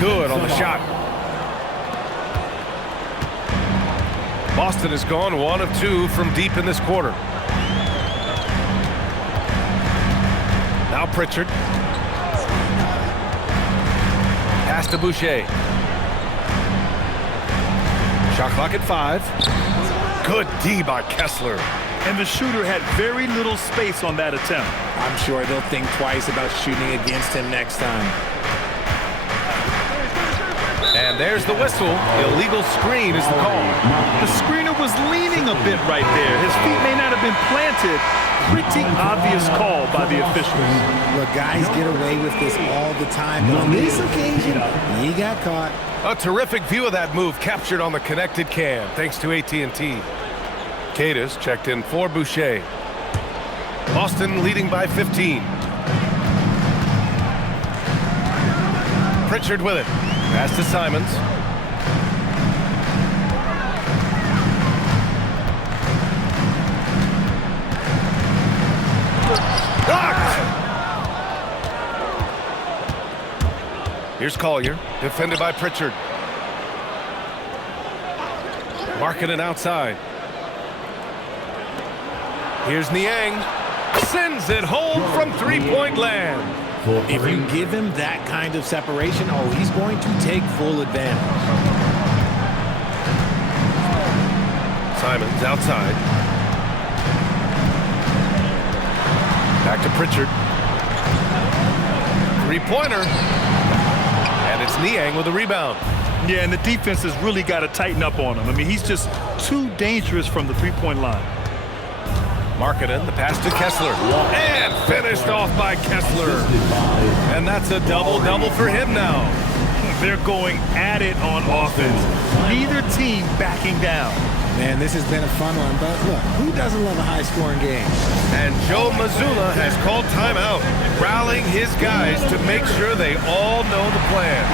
Good on the shot. Boston has gone 1 of 2 from deep in this quarter. Now Pritchard. Pass to Boucher. Shot clock at 5. Good D by Kessler. And the shooter had very little space on that attempt. I'm sure they'll think twice about shooting against him next time. And there's the whistle. Illegal screen is the call. The screener was leaning a bit right there. His feet may not have been planted. Pretty obvious call by the officials. Look, guys get away with this all the time, but on this occasion, he got caught. A terrific view of that move captured on the connected cam, thanks to AT&T. Cadis checked in for Boucher. Boston leading by 15. Pritchard with it. Pass to Simons. Blocked! Here's Collier, defended by Pritchard. Markkanen outside. Here's Niang. Sends it home from three-point land. If you give him that kind of separation, oh, he's going to take full advantage. Simons outside. Back to Pritchard. Three-pointer. And it's Niang with a rebound. Yeah, and the defense has really got to tighten up on him. I mean, he's just too dangerous from the three-point line. Markkanen, the pass to Kessler. And finished off by Kessler. And that's a double-double for him now. They're going at it on offense. Neither team backing down. Man, this has been a fun one, but look, who doesn't love a high-scoring game? And Joe Mazzulla has called timeout, rallying his guys to make sure they all know the plan.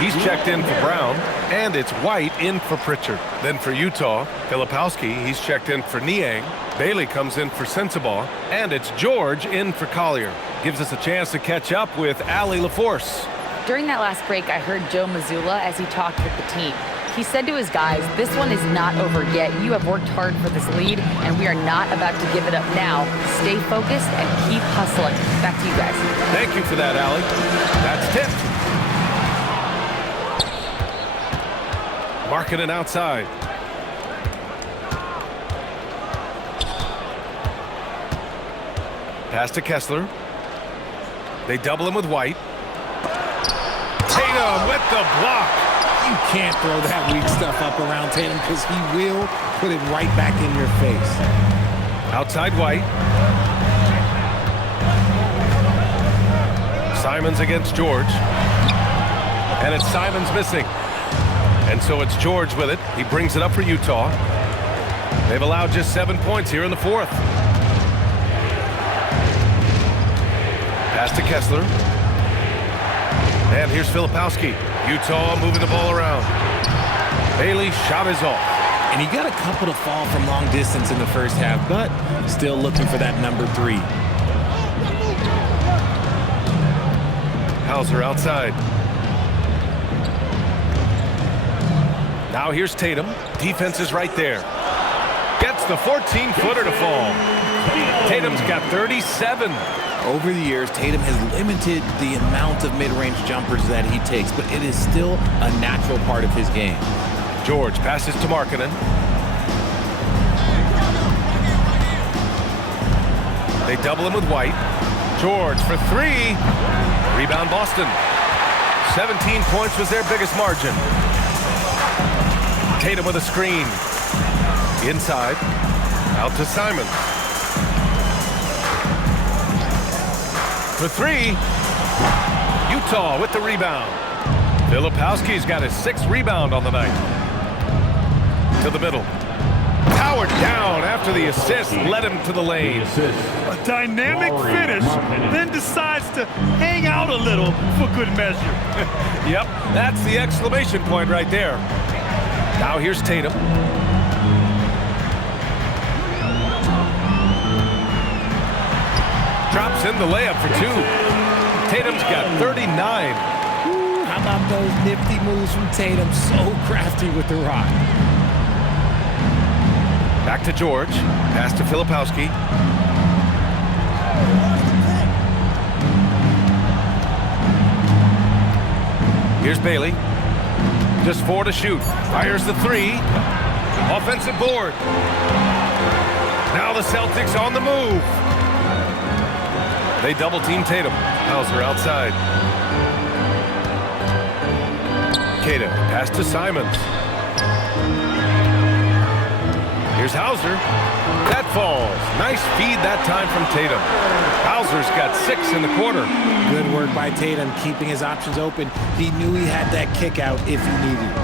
He's checked in for Brown, and it's White in for Pritchard. Then for Utah, Filipowski, he's checked in for Niang. Bailey comes in for Sensabaugh, and it's George in for Collier. Gives us a chance to catch up with Allie LaForce. During that last break, I heard Joe Mazzulla as he talked with the team. He said to his guys, this one is not over yet. You have worked hard for this lead, and we are not about to give it up now. Stay focused and keep hustling. Back to you guys. Thank you for that, Allie. That's tipped. Markkanen outside. Pass to Kessler. They double him with White. Tatum with the block. You can't throw that weak stuff up around Tatum because he will put it right back in your face. Outside White. Simons against George. And it's Simons missing. And so it's George with it. He brings it up for Utah. They've allowed just 7 points here in the fourth. Pass to Kessler. And here's Filipowski. Utah moving the ball around. Bailey's shot is off. And he got a couple to fall from long distance in the first half, but still looking for that number 3. Hauser outside. Now here's Tatum. Defense is right there. Gets the 14-footer to fall. Tatum's got 37. Over the years, Tatum has limited the amount of mid-range jumpers that he takes, but it is still a natural part of his game. George passes to Markkanen. They double him with White. George for 3. Rebound Boston. 17 points was their biggest margin. Tatum with a screen. Inside. Out to Simons. For 3. Utah with the rebound. Filipowski's got his 6th rebound on the night. To the middle. Powered down after the assist led him to the lane. A dynamic finish, then decides to hang out a little for good measure. Yep, that's the exclamation point right there. Now here's Tatum. Drops in the layup for 2. Tatum's got 39. Ooh, how about those nifty moves from Tatum? So crafty with the rock. Back to George. Pass to Filipowski. Here's Bailey. Just 4 to shoot. Fires the 3. Offensive board. Now the Celtics on the move. They double team Tatum. Hauser outside. Tatum. Pass to Simons. Here's Hauser. That falls. Nice feed that time from Tatum. Hauser's got 6 in the quarter. Good work by Tatum, keeping his options open. He knew he had that kick out if he needed it.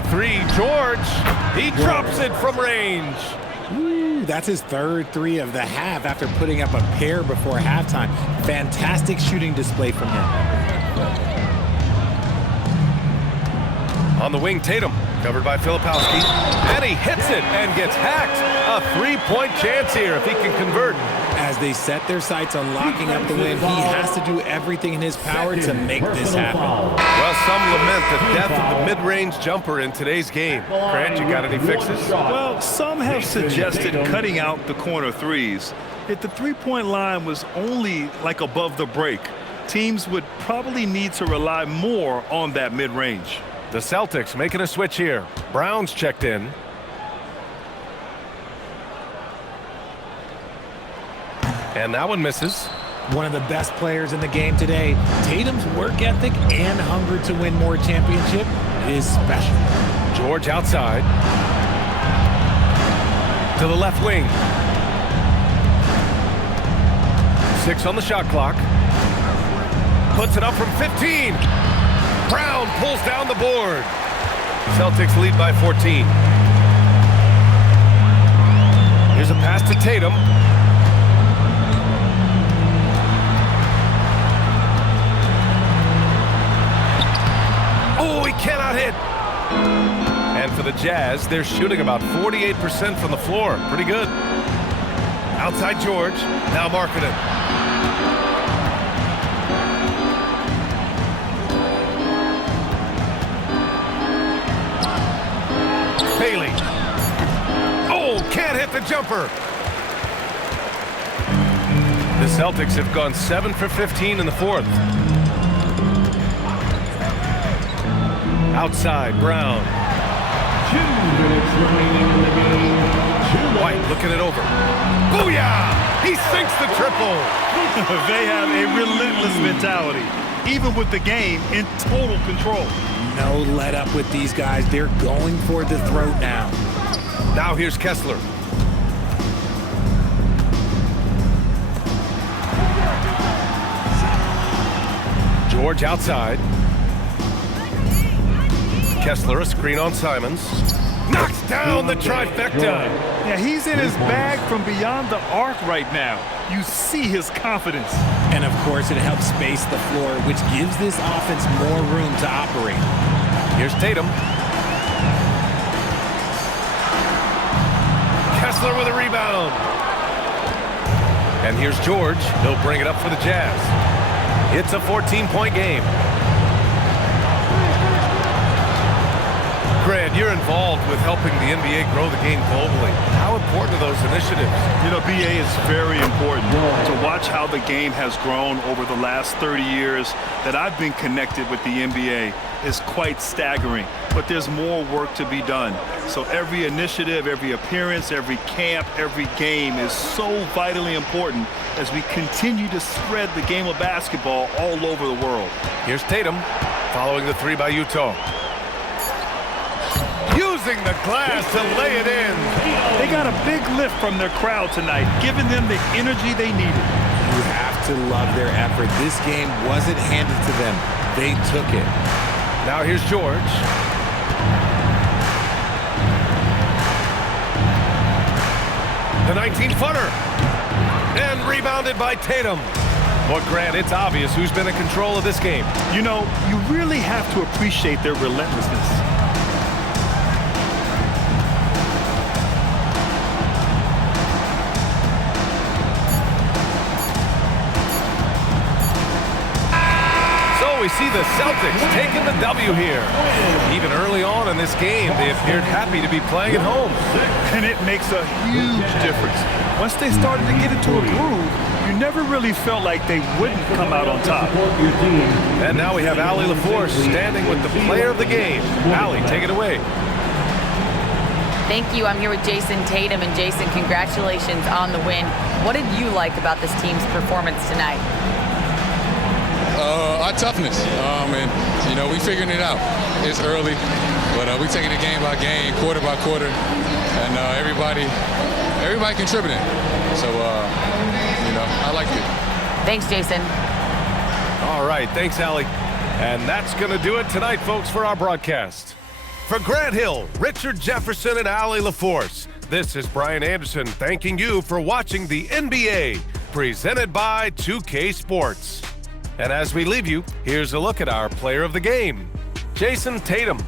for three. George, he drops it from range. Ooh, that's his third three of the half after putting up a pair before halftime. Fantastic shooting display from him. On the wing, Tatum, covered by Filipowski. And he hits it and gets hacked. A three-point chance here if he can convert. As they set their sights on locking up the win, he has to do everything in his power to make this happen. Well, some lament the death of the mid-range jumper in today's game. Grant, you got any fixes? Well, some have suggested cutting out the corner threes. If the three-point line was only like above the break, teams would probably need to rely more on that mid-range. The Celtics making a switch here. Brown's checked in. And that one misses. One of the best players in the game today. Tatum's work ethic and hunger to win more championship is special. George outside. To the left wing. 6 on the shot clock. Puts it up from 15. Brown pulls down the board. Celtics lead by 14. Here's a pass to Tatum. Oh, he cannot hit. And for the Jazz, they're shooting about 48% from the floor. Pretty good. Outside George. Now Markkanen. Bailey. Oh, can't hit the jumper. The Celtics have gone 7 for 15 in the fourth. Outside, Brown. 2 minutes remaining in the game. White looking it over. Booyah! He sinks the triple. They have a relentless mentality, even with the game in total control. No let up with these guys. They're going for the throat now. Now here's Kessler. George outside. Kessler, a screen on Simons. Knocks down the trifecta. Yeah, he's in his bag from beyond the arc right now. You see his confidence. And of course, it helps space the floor, which gives this offense more room to operate. Here's Tatum. Kessler with a rebound. And here's George. He'll bring it up for the Jazz. It's a 14-point game. Grant, you're involved with helping the NBA grow the game globally. How important are those initiatives? You know, BA, is very important to watch how the game has grown over the last 30 years that I've been connected with the NBA is quite staggering. But there's more work to be done. So every initiative, every appearance, every camp, every game is so vitally important as we continue to spread the game of basketball all over the world. Here's Tatum following the three by Utah. Using the glass to lay it in. They got a big lift from their crowd tonight, giving them the energy they needed. You have to love their effort. This game wasn't handed to them. They took it. Now here's George. The 19-footer. And rebounded by Tatum. Well, Grant, it's obvious who's been in control of this game. You know, you really have to appreciate their relentlessness. We see the Celtics taking the W here. Even early on in this game, they appeared happy to be playing at home. And it makes a huge difference. Once they started to get into a groove, you never really felt like they wouldn't come out on top. And now we have Allie LaForce standing with the player of the game. Allie, take it away. Thank you. I'm here with Jason Tatum. And Jason, congratulations on the win. What did you like about this team's performance tonight? Our toughness, and you know, we figuring it out. It's early, but we taking it game by game, quarter by quarter, and everybody contributing. So, you know, I like it. Thanks, Jason. All right, thanks, Allie. And that's going to do it tonight, folks, for our broadcast. For Grant Hill, Richard Jefferson, and Allie LaForce, this is Brian Anderson thanking you for watching the NBA, presented by 2K Sports. And as we leave you, here's a look at our player of the game. Jason Tatum